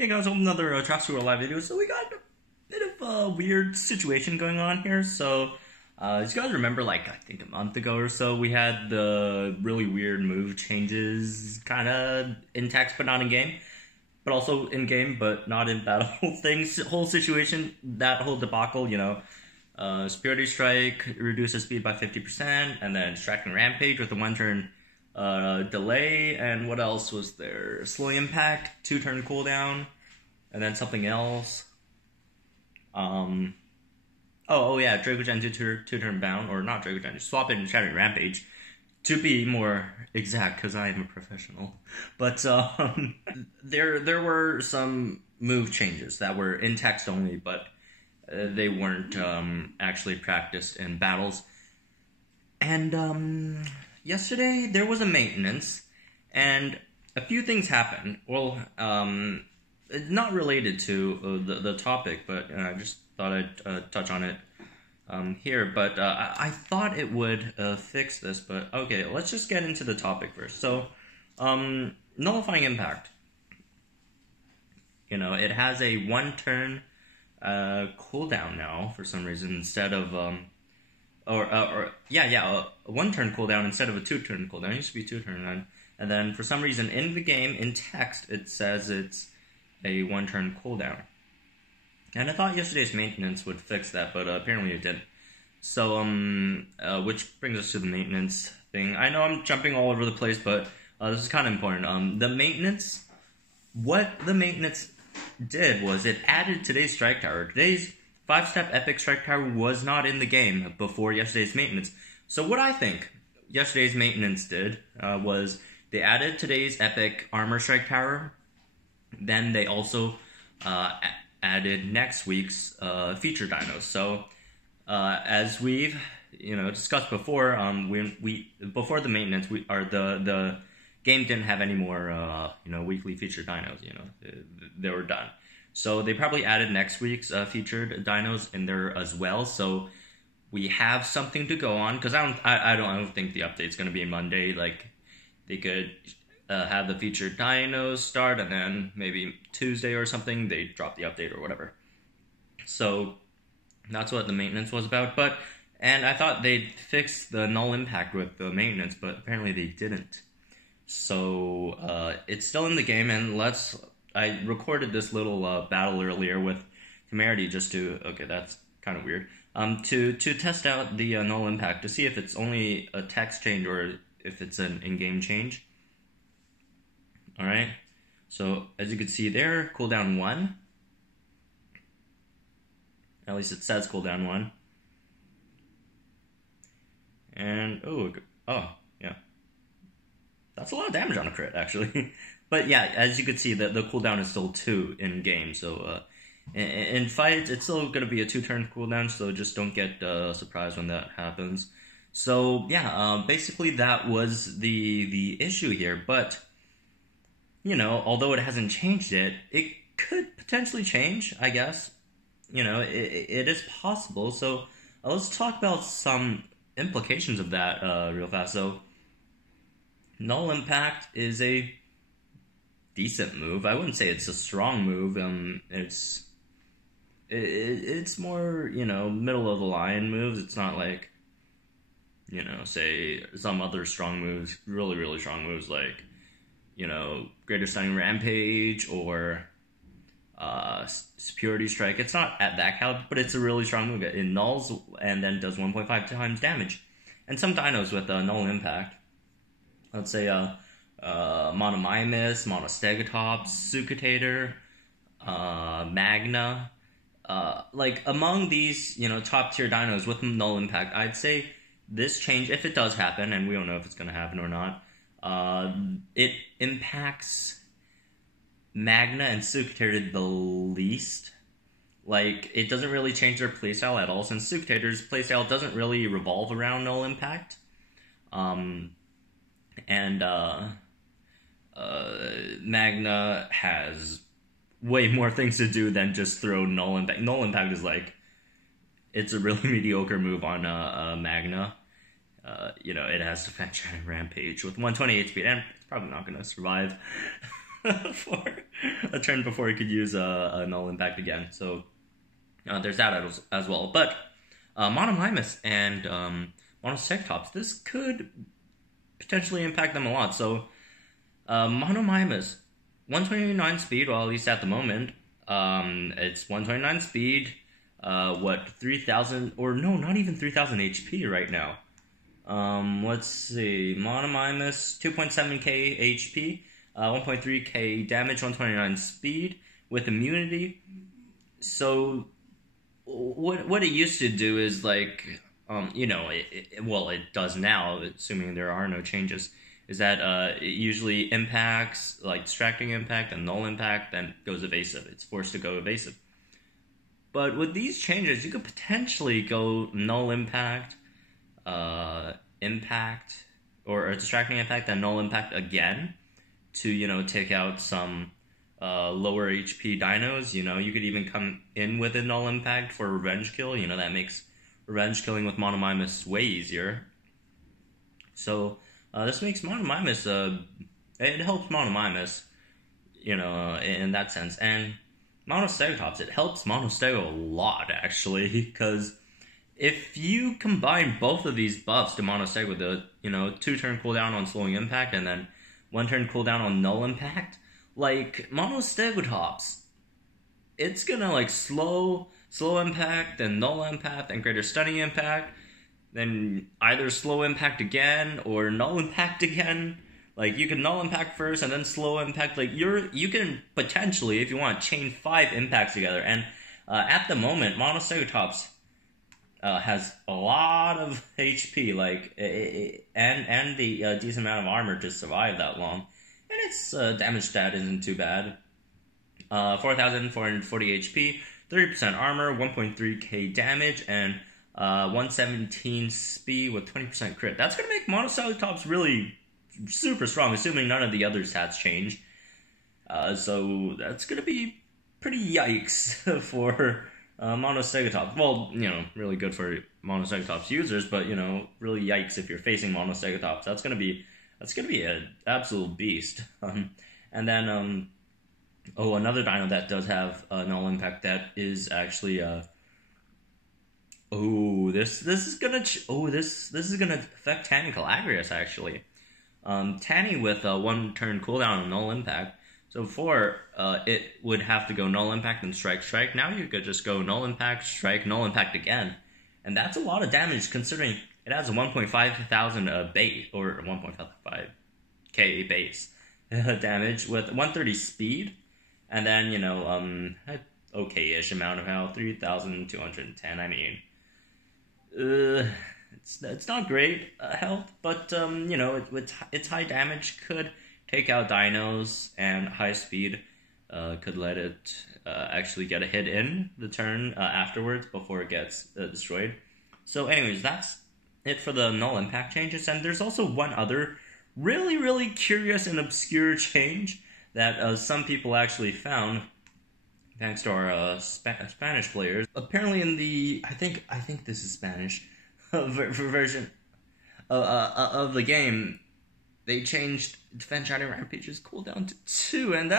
Hey guys, welcome to another Jurassic World Alive video. So we got a bit of a weird situation going on here. So, as you guys remember, like, I think a month ago or so, we had the really weird move changes, kind of in text but not in game. But also in game, but not in battle things. Whole situation, that whole debacle, you know. Security Strike reduces speed by 50%, and then Shattering Rampage with a one-turn delay, and what else was there? Slow Impact, 2-turn cooldown, and then something else. Oh yeah, Draco Gen 2-turn bound, or not Draco Gen, swap it in Shattering Rampage, to be more exact, because I am a professional. But there were some move changes that were in text only, but they weren't actually practiced in battles. And yesterday there was a maintenance, and a few things happened. Well, not related to the topic, but I just thought I'd touch on it here. But I thought it would fix this, but okay, let's just get into the topic first. So, nullifying impact. You know, it has a one-turn cooldown now for some reason instead of a one-turn cooldown instead of a two-turn cooldown. It used to be two-turn, and then for some reason in the game, in text, it says it's a one-turn cooldown. And I thought yesterday's maintenance would fix that, but apparently it didn't. So, which brings us to the maintenance thing. I know I'm jumping all over the place, but this is kind of important. The maintenance, what the maintenance did was it added today's strike tower. Today's 5-step epic strike tower was not in the game before yesterday's maintenance. So what I think yesterday's maintenance did was they added today's epic armor strike tower. Then they also added next week's feature dinos. So as we've discussed before, before the maintenance, the game didn't have any more weekly featured dinos. They were done. So they probably added next week's featured dinos in there as well. So we have something to go on, because I don't think the update's going to be Monday. Like, they could have the featured dinos start, and then maybe Tuesday or something they drop the update or whatever. So that's what the maintenance was about. And I thought they'd fix the null impact with the maintenance, but apparently they didn't. So it's still in the game, and I recorded this little battle earlier with Temerity just to, okay, that's kind of weird, to test out the null impact to see if it's only a text change or if it's an in-game change. Alright, so as you can see there, cooldown 1. At least it says cooldown 1. And, oh, yeah. That's a lot of damage on a crit, actually. But yeah, as you can see, the cooldown is still 2 in-game, so in fights, it's still going to be a 2-turn cooldown, so just don't get surprised when that happens. So, yeah, basically that was the issue here, but, although it hasn't changed it could potentially change, I guess. It is possible, so let's talk about some implications of that real fast. So, null impact is a decent move. I wouldn't say it's a strong move. It's more, middle of the line moves. It's not like, say some other strong moves, really, really strong moves like, Greater Stunning Rampage or Security Strike. It's not at that caliber, but it's a really strong move. It nulls and then does 1.5 times damage. And some dinos with null impact, let's say Monomimus, Monostegotops, Sucutator, Magna, like among these, top tier dinos with null impact, I'd say this change, if it does happen, and we don't know if it's going to happen or not, it impacts Magna and Sucutator the least. Like, it doesn't really change their playstyle at all, since Sucutator's playstyle doesn't really revolve around null impact. Magna has way more things to do than just throw null impact. Null impact is like, it's a really mediocre move on Magna. It has Defense Shattering Rampage with 128 speed, and it's probably not going to survive. for a turn before he could use a Null Impact again. So there's that as well. But Monomimus and Monostegotops, this could potentially impact them a lot. So Monomimus, 129 speed, well, at least at the moment, it's 129 speed, 3,000, or no, not even 3,000 HP right now. Let's see, Monomimus, 2.7k HP, 1.3k damage, 129 speed, with immunity. So, what it used to do is, like, it does now, assuming there are no changes, is that it usually impacts, like, distracting impact and null impact, then goes evasive. It's forced to go evasive. But with these changes, you could potentially go null impact, impact, or a distracting impact and null impact again to, take out some lower HP dinos. You could even come in with a null impact for revenge kill. That makes revenge killing with Monomimus way easier. So this makes Monomimus, it helps Monomimus, in that sense. And Monostegotops, it helps Monostego a lot, actually, because if you combine both of these buffs to Monostego with the, 2-turn cooldown on slowing impact and then 1-turn cooldown on null impact, like, Monostegotops, it's gonna, like, slow impact, and null impact, and greater stunning impact, then either slow impact again, or null impact again. Like, you can null impact first, and then slow impact. Like, you can potentially, if you want, chain 5 impacts together, and at the moment, Monostegotops has a lot of HP, like, and the decent amount of armor to survive that long. And its damage stat isn't too bad. 4,440 HP, 30% armor, 1.3k damage, and 117 speed with 20% crit. That's going to make Monostegotops really super strong, assuming none of the other stats change. So that's going to be pretty yikes for Monostegotops. Well, really good for Monostegotops users, but, really yikes if you're facing Monostegotops. That's going to be an absolute beast. And then, another dino that does have null impact that is actually, this is gonna affect Tanny Calagrius, actually. Tanny with a 1-turn cooldown on null impact. So before, it would have to go null impact and strike. Now you could just go null impact, strike, null impact again. And that's a lot of damage, considering it has a 1,500 base, or 1.55k base damage with 130 speed. And then, okay-ish amount of health, 3,210. I mean, it's not great health, but, its high damage could take out dinos, and high speed could let it actually get a hit in the turn afterwards before it gets destroyed. So anyways, that's it for the null impact changes, and there's also one other really, really curious and obscure change that some people actually found, thanks to our Spanish players. Apparently in the, I think this is Spanish, version of the game, they changed Defense Shattering Rampage's cooldown to 2, and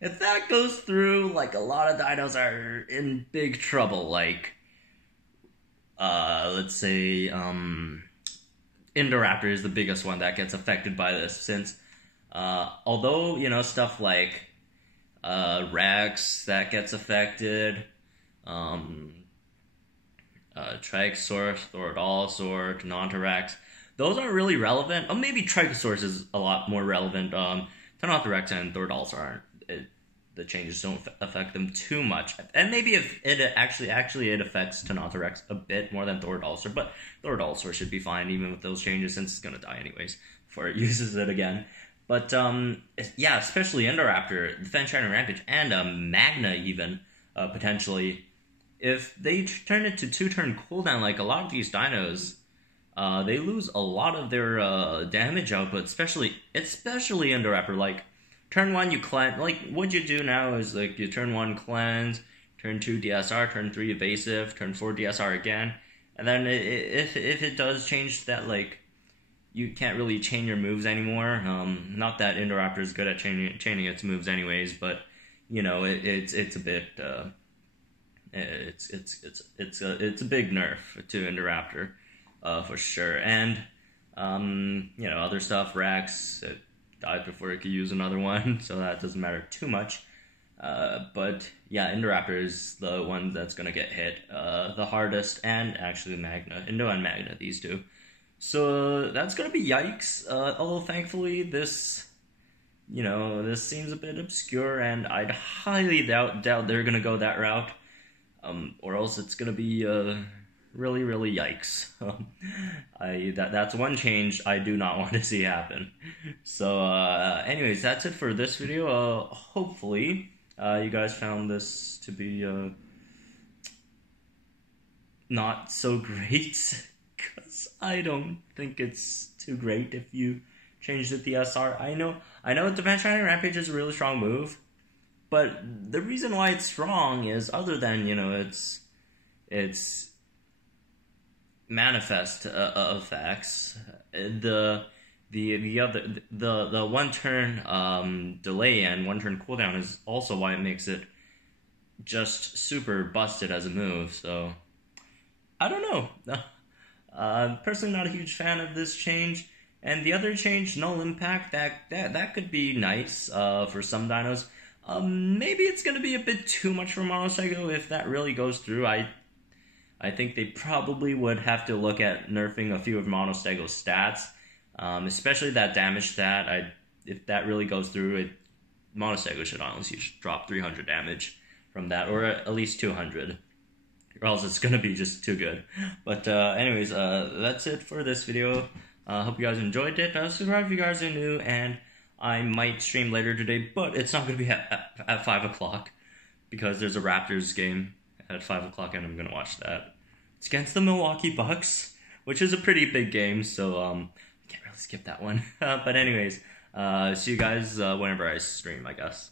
if that goes through, like, a lot of dinos are in big trouble, like, let's say, Indoraptor is the biggest one that gets affected by this, since, although, stuff like, Rex that gets affected, Trichosaurus, Thorodolsaur, Tenontorex, those aren't really relevant. Oh, maybe Trichosaurus is a lot more relevant. Tenontorex and Thorodolsaur aren't. The changes don't affect them too much. And maybe if it actually it affects Tenontorex a bit more than Thorodolsaur, but Thorodolsaur should be fine even with those changes, since it's gonna die anyways before it uses it again. But yeah, especially Indoraptor, Defense Shattering Rampage, and Magna even potentially. If they turn it to 2-turn cooldown, like a lot of these dinos, they lose a lot of their damage output, especially Indoraptor. Like, turn 1 you cleanse, like, what you do now is, like, you turn 1 cleanse, turn 2 DSR, turn 3 evasive, turn 4 DSR again, and then if it does change that, like, you can't really chain your moves anymore. Not that Indoraptor is good at chaining its moves anyways, but you know, it's a bit it's a big nerf to Indoraptor, for sure. And you know, other stuff, Rex, it died before it could use another one, so that doesn't matter too much. But yeah, Indoraptor is the one that's gonna get hit the hardest, and actually Magna, Indo and Magna, these two. So that's gonna be yikes. Although thankfully this, you know, this seems a bit obscure, and I'd highly doubt they're gonna go that route, or else it's gonna be really yikes. That's one change I do not want to see happen. So anyways, that's it for this video. Hopefully you guys found this to be not so great, because I don't think it's too great if you change the TSR. I know Defense Shattering Rampage is a really strong move, but the reason why it's strong is, other than, you know, it's manifest effects, the one turn delay and one turn cooldown is also why it makes it just super busted as a move. So I don't know. Personally, not a huge fan of this change. And the other change, Null Impact, that could be nice for some dinos. Maybe it's going to be a bit too much for Monostego if that really goes through. I think they probably would have to look at nerfing a few of Monostego's stats, especially that damage stat. If that really goes through, Monostego should honestly drop 300 damage from that, or at least 200, or else it's going to be just too good. But anyways, that's it for this video. Hope you guys enjoyed it. Subscribe if you guys are new, and I might stream later today, but it's not going to be at 5 o'clock, because there's a Raptors game at 5 o'clock, and I'm going to watch that. It's against the Milwaukee Bucks, which is a pretty big game, so I can't really skip that one. But anyways, see you guys whenever I stream, I guess.